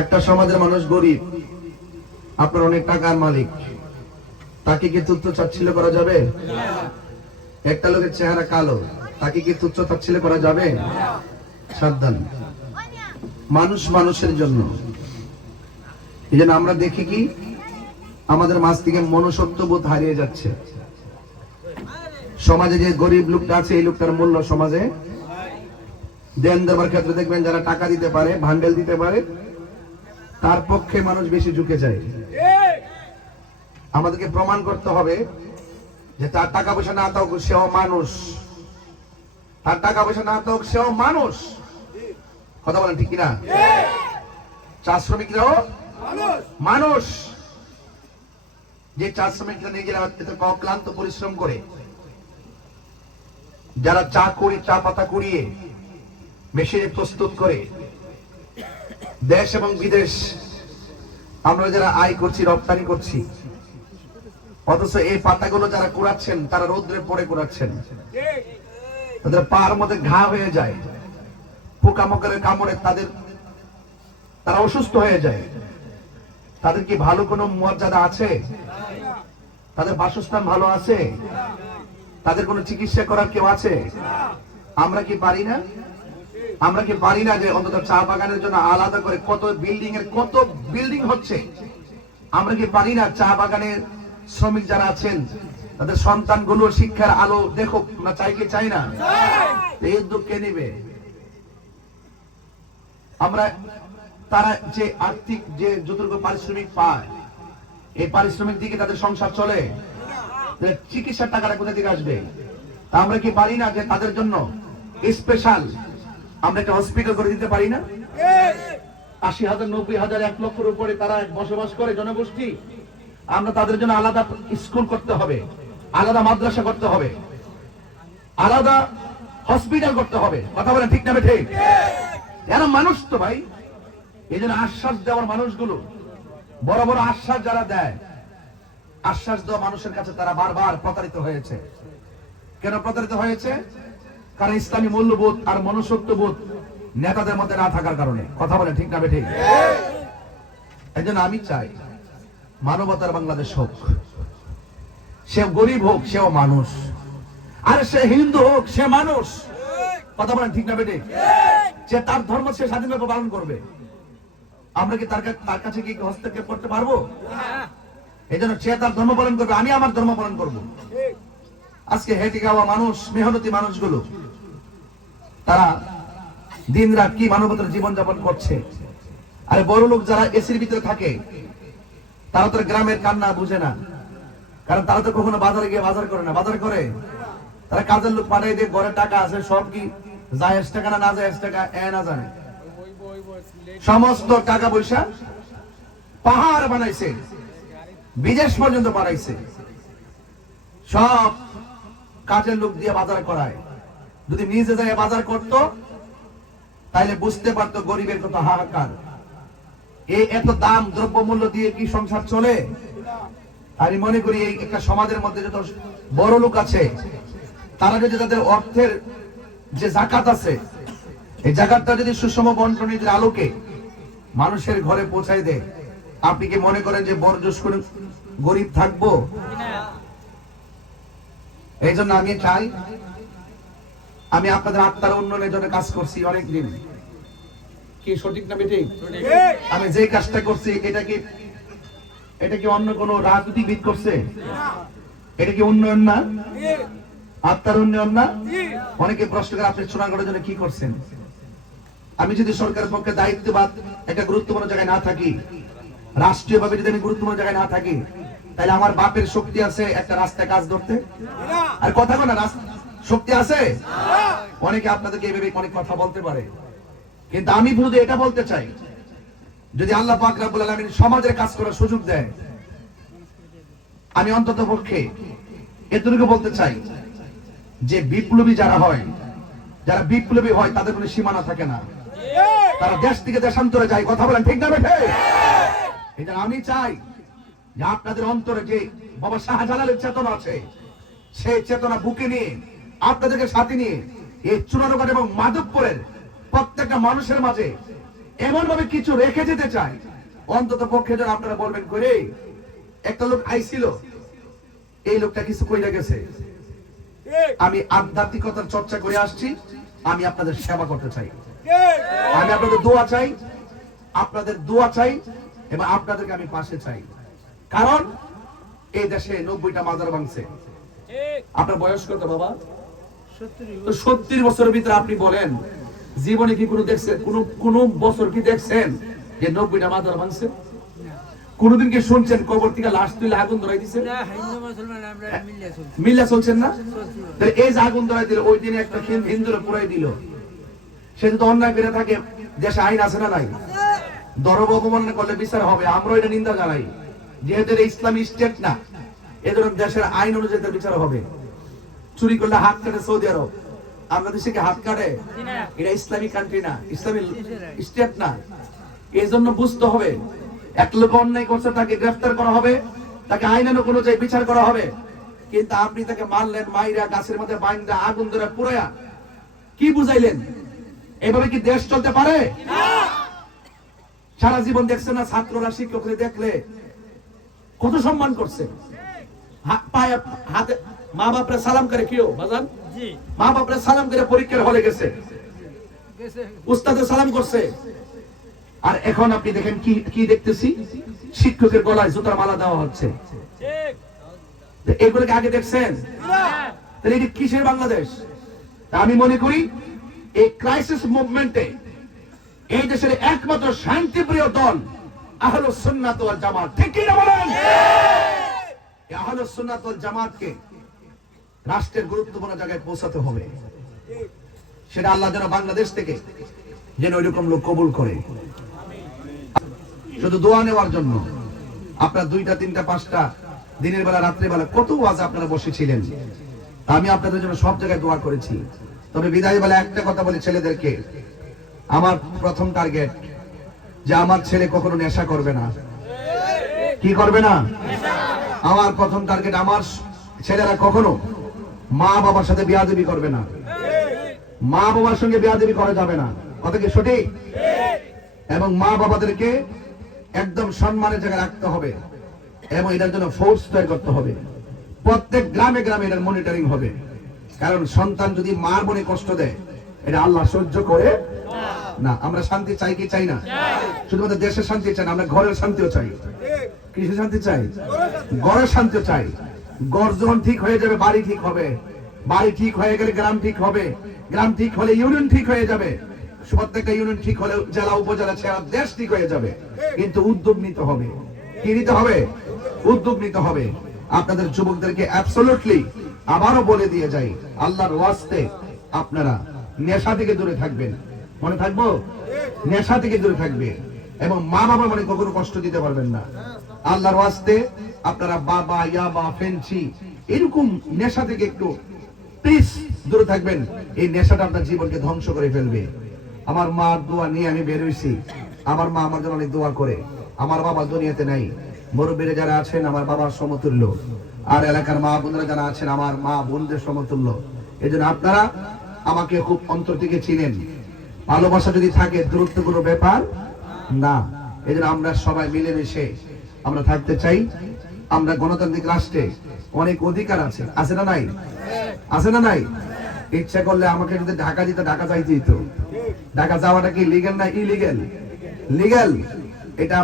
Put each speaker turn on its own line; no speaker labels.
একটা সমাজের মানুষ গরিব, আপনার অনেক টাকার মালিক, তাকে কি তুচ্ছ চাচ্ছিল করা যাবে? একটা লোকের চেহারা কালো, তাকে কি তুচ্ছ তাচ্ছিল করা যাবে? সাবধান। মানুষ মানুষের জন্য। এই জন্য আমরা দেখি কি, আমাদের মাছ থেকে মনুষ্যত্ব বোধ হারিয়ে যাচ্ছে। সমাজে যে গরিব লোকটা আছে, এই লোকটার মূল্য সমাজে দেন দেবার ক্ষেত্রে দেখবেন যারা টাকা দিতে পারে, ভান্ডেল দিতে পারে তার পক্ষে মানুষ বেশি ঝুঁকে যায়। আমাদেরকে প্রমাণ করতে হবে যে তার টাকা পয়সা না থাকুক সেও মানুষ। তার টাকা পয়সা না থাকুক সেও মানুষ। কথা বলেন ঠিক কিনা? চা শ্রমিকরাও মানুষ। যে চা শ্রমিকরা নিজেরা অক্লান্ত পরিশ্রম করে। যারা চা করি, চা পাতা কুড়িয়ে মেশিনে প্রস্তুত করে। দেশ এবং বিদেশ, আমরা যারা আয় করছি, রপ্তানি করছি, অথচ এই পাতাগুলো যারা কুড়াচ্ছেন, তারা রৌদ্রে পড়ে কুড়াচ্ছেন। তাদের পার মধ্যে ঘা হয়ে যায়, পোকামাকড়ের কামড়ে তাদের, তারা অসুস্থ হয়ে যায়। তাদের কি ভালো কোনো মর্যাদা আছে? তাদের বাসস্থান ভালো আছে? তাদের কোনো চিকিৎসা করার কেউ আছে? আমরা কি পারি না? আমরা কি পারি না যে অন্তত চা বাগানের জন্য আলাদা করে কত বিল্ডিং এর কত বিল্ডিং হচ্ছে? আমরা কি পারি না চা বাগানের শ্রমিক যারা আছেন তাদের সন্তানগুলো শিক্ষার আলো দেখো না চাই কি চাই না? এই উদ্যোগ কে নিবে? আমরা তারা যে আর্থিক যে যতটুকু পারিশ্রমিক পায় এই পারিশ্রমিক দিকে তাদের সংসার চলে। চিকিৎসার টাকাটা কোথা থেকে আসবে? তা আমরা কি পারি না যে তাদের জন্য স্পেশাল আমরা একটা হসপিটাল করে দিতে পারি না? আশি হাজার, নব্বই হাজার, এক লক্ষের উপরে তারা বসবাস করে জনগোষ্ঠী। আমরা তাদের জন্য আলাদা স্কুল করতে হবে, আলাদা মাদ্রাসা করতে হবে, আলাদা হসপিটাল করতে হবে। কথা বলেন ঠিক না ঠিক এরা মানুষ তো ভাই। এই জন্য আশ্বাস দেওয়ার মানুষগুলো, বড় বড় আশ্বাস যারা দেয়, আশ্বাস দেওয়া মানুষের কাছে তারা বারবার প্রতারিত হয়েছে। কেন প্রতারিত হয়েছে? কারণ ইসলামী মূল্যবোধ আর মনুষ্যত্ববোধ নেতাদের মধ্যে না থাকার কারণে। কথা বলে ঠিক না ঠিক এই জন্য আমি চাই মানবতার বাংলাদেশ হোক সে গরিব হোক সেও মানুষ আর সে হিন্দু হোক সে মানুষ। কথা বলেন ঠিক না বেটে সে তার ধর্ম সে স্বাধীনভাবে পালন করবে। আমরা কি তার তার কাছে কি হস্তক্ষেপ করতে পারব? এই জন্য সে তার ধর্ম পালন করবে আমি আমার ধর্ম পালন করব। আজকে হেঁটে গাওয়া মানুষ, মেহনতি মানুষগুলো, তারা দিন রাত কি মানবতার জীবন যাপন করছে? আরে বড় লোক যারা এসির ভিতরে থাকে, তারা তো গ্রামের কান্না বুঝে না। কারণ তারা তো কখনো বাজারে গিয়ে বাজার করে না। বাজার করে? তারা কাজের লোক পাঠাই দিয়ে ঘরে টাকা আছে, সব কি জায়েজ টাকা না না জায়েজ টাকা? এ না জানে। সমস্ত টাকা পয়সা পাহাড় বানাইছে। বিদেশ পর্যন্ত বানাইছে সব কাজের লোক দিয়ে বাজার করায়। যদি নিজে যায় বাজার করত তাহলে বুঝতে পারতো গরিবের কত হাহাকার। এই এত দাম দ্রব্যমূল্য দিয়ে কি সংসার চলে? আমি মনে করি এই একটা সমাজের মধ্যে যত বড় লোক আছে, তারা যদি তাদের অর্থের যে জাকাত আছে, এই জাকাতটা যদি সুষম বন্টনের আলোকে মানুষের ঘরে পৌঁছায় দেয়, আপনি কি মনে করেন যে বরজস করে গরিব থাকব? এই জন্য আমি চাই আমি আপনাদের আত্মার উন্নয়নের জন্য কাজ করছি অনেক দিন কি সঠিক না বেঠিক? আমি যে কাজটা করছি এটা কি এটা কি অন্য কোন রাজনীতিবিদ করছে? এটা কি উন্নয়ন না? আত্মার উন্নয়ন না? অনেকে প্রশ্ন করে আপনি সোনাগড়ের জন্য কি করছেন? আমি যদি সরকারের পক্ষে দায়িত্ববাদ একটা গুরুত্বপূর্ণ জায়গায় না থাকি রাষ্ট্রীয় ভাবে যদি আমি গুরুত্বপূর্ণ জায়গায় না থাকি তাহলে আমার বাপের শক্তি আছে একটা রাস্তায় কাজ ধরতে আর কথা কোনা শক্তি আছে? অনেকে আপনাদেরকে এইভাবে অনেক কথা বলতে পারে। কিন্তু আমি শুধু এটা বলতে চাই যদি আল্লাহ পাক রাব্বুল আলামিন সমাজের কাজ করার সুযোগ দেয় আমি অন্তত পক্ষে এতটুকু বলতে চাই যে বিপ্লবী যারা হয় যারা বিপ্লবী হয় তাদের কোনো সীমানা থাকে না। তারা দেশ থেকে দেশান্তরে যায় কথা বলেন ঠিক না বেঠে? এটা আমি চাই। যে আপনাদের অন্তরে যে বাবা শাহজালালের চেতনা আছে, সেই চেতনা বুকে নিয়ে, আপনাদেরকে সাথে নিয়ে এই চুনারোঘাট এবং মাধবপুরের প্রত্যেকটা মানুষের মাঝে এমন ভাবে কিছু রেখে যেতে চায় অন্তত পক্ষে যেন আপনারা বলবেন করে একটা লোক আইছিল। এই লোকটা কিছু কইরা গেছে। আমি আধ্যাত্মিকতার চর্চা করে আসছি। আমি আপনাদের সেবা করতে চাই। আমি আপনাদের দোয়া চাই। আপনাদের দোয়া চাই এবং আপনাদেরকে আমি পাশে চাই। কারণ এই দেশে নব্বইটা মাজার ভাঙছে। আপনার বয়স কত বাবা? সত্তর বছরের ভিতরে আপনি বলেন জীবনে কি কোনো দেখছেন কোন কোন বছর কি দেখছেন যে নব্বইটা মাজার ভাঙছে? কোনদিন কি শুনছেন কবর থেকে লাশ তুলে আগুন ধরাই দিছে। মিল্লা চলছেন না? তাহলে এই যে আগুন ধরাই দিল ওই দিনে একটা হিন- হিন্দুরে পুরাই দিল। সে যদি অন্যায় করে থাকে দেশে আইন আছে না নাই? দরব অপমান করলে বিচার হবে আমরা এটা নিন্দা জানাই। যেহেতু ইসলামী স্টেট না এদের দেশের আইন অনুযায়ী তার বিচার হবে। চুরি করলে হাত কাটে সৌদি আরব। আমরা দেশে হাত কাটে? এটা ইসলামী কান্ট্রি না ইসলামী স্টেট না। এই জন্য বুঝতে হবে এক লোক অন্যায় করছে তাকে গ্রেফতার করা হবে তাকে আইনানুক অনুযায়ী বিচার করা হবে। কিন্তু আপনি তাকে মারলেন মাইরা গাছের মধ্যে বাইন্দা আগুন ধরে পুরায়া কি বুঝাইলেন? এভাবে কি দেশ চলতে পারে? সারা জীবন দেখছে না ছাত্ররা শিক্ষকরা দেখলে কত সম্মান করছে? হাতে মা বাপরে সালাম করে কেউ বাজান? মা বাপরে সালাম করে পরীক্ষার হলে গেছে। উস্তাদে সালাম করছে। আর এখন আপনি দেখেন কি কি দেখতেছি? শিক্ষকের গলায় জুতার মালা দেওয়া হচ্ছে। এগুলোকে আগে দেখছেন? তাহলে এটি কিসের বাংলাদেশ? আমি মনে করি এই ক্রাইসিস মুভমেন্টে এই দেশের একমাত্র শান্তিপ্রিয় দল আহল সুন্নাত জামাত। ঠিক বলেন? আহল সুন্নাত জামাতকে রাষ্ট্রের গুরুত্বপূর্ণ জায়গায় পৌঁছাতে হবে। সেটা আল্লাহ যেন বাংলাদেশ থেকে যেন লোক কবুল করে। শুধু দোয়া নেওয়ার জন্য। আপনার দুইটা, তিনটা, পাঁচটা, দিনের বেলা রাত্রে বেলা কত ওয়াজ আপনারা বসেছিলেন? আমি আপনাদের জন্য সব জায়গায় দোয়া করেছি। তবে বিদায় বেলা একটা কথা বলি ছেলেদেরকে। আমার প্রথম টার্গেট যে আমার ছেলে কখনো নেশা করবে না। কি করবে না? আমার প্রথম টার্গেট আমার ছেলেরা কখনো মা বাবার সাথে বিয়াদবি করবে না। মা বাবার সঙ্গে বিয়াদবি করা যাবে না। কথা কি সঠিক? এবং মা বাবাদেরকে একদম সম্মানের জায়গায় রাখতে হবে এবং এটার জন্য ফোর্স তৈরি করতে হবে। প্রত্যেক গ্রামে গ্রামে এটার মনিটরিং হবে। কারণ সন্তান যদি মার মনে কষ্ট দেয়, এটা আল্লাহ সহ্য করে না, আমরা শান্তি চাই কি চাই না? শুধুমাত্র দেশের শান্তি চাই না, আমরা ঘরের শান্তিও চাই। কিসের শান্তি চাই? ঘরের শান্তিও চাই। ঘর যখন ঠিক হয়ে যাবে, বাড়ি ঠিক হবে। বাড়ি ঠিক হয়ে গেলে গ্রাম ঠিক হবে। গ্রাম ঠিক হলে ইউনিয়ন ঠিক হয়ে যাবে। প্রত্যেকটা ইউনিয়ন ঠিক হলে জেলা, উপজেলা ছেড়া দেশ ঠিক হয়ে যাবে। কিন্তু উদ্যোগ নিতে হবে। কি নিতে হবে? উদ্যোগ নিতে হবে। আপনাদের যুবকদেরকে অ্যাবসলুটলি আবারও বলে দিয়ে যাই, আল্লাহর ওয়াস্তে আপনারা নেশা থেকে দূরে থাকবেন। মনে থাকব? নেশা থেকে দূরে থাকবে। এবং মা বাবা মানে কখনো কষ্ট দিতে পারবেন না। আল্লাহর ওয়াস্তে আপনারা বাবা, ইয়াবা ফেন্সি এরকম নেশা থেকে একটু প্লিজ দূরে থাকবেন। এই নেশাটা আপনার জীবনকে ধ্বংস করে ফেলবে। আমার মার দোয়া নিয়ে আমি বের হইছি আমার মা আমার জন্য অনেক দোয়া করে। আমার বাবা দুনিয়াতে নাই। মুরব্বীরা যারা আছেন, আমার বাবার সমতুল্য। আর এলাকার মা বোনরা যারা আছেন, আমার মা বোনদের সমতুল্য। এই জন্য আপনারা আমাকে খুব অন্তর থেকে চিনেন। ভালোবাসা যদি থাকে দূরত্ব কোনো ব্যাপার? না। এই আমরা সবাই মিলেমিশে আমরা থাকতে চাই। আমরা গণতান্ত্রিক রাষ্ট্রে অনেক অধিকার আছে। আছে না নাই? আছে না নাই? ইচ্ছা করলে আমাকে যদি ঢাকা দিতে, ঢাকা যাইতে তো। ঢাকা যাওয়াটা কি লিগেল না ইলিগেল লিগেল এটা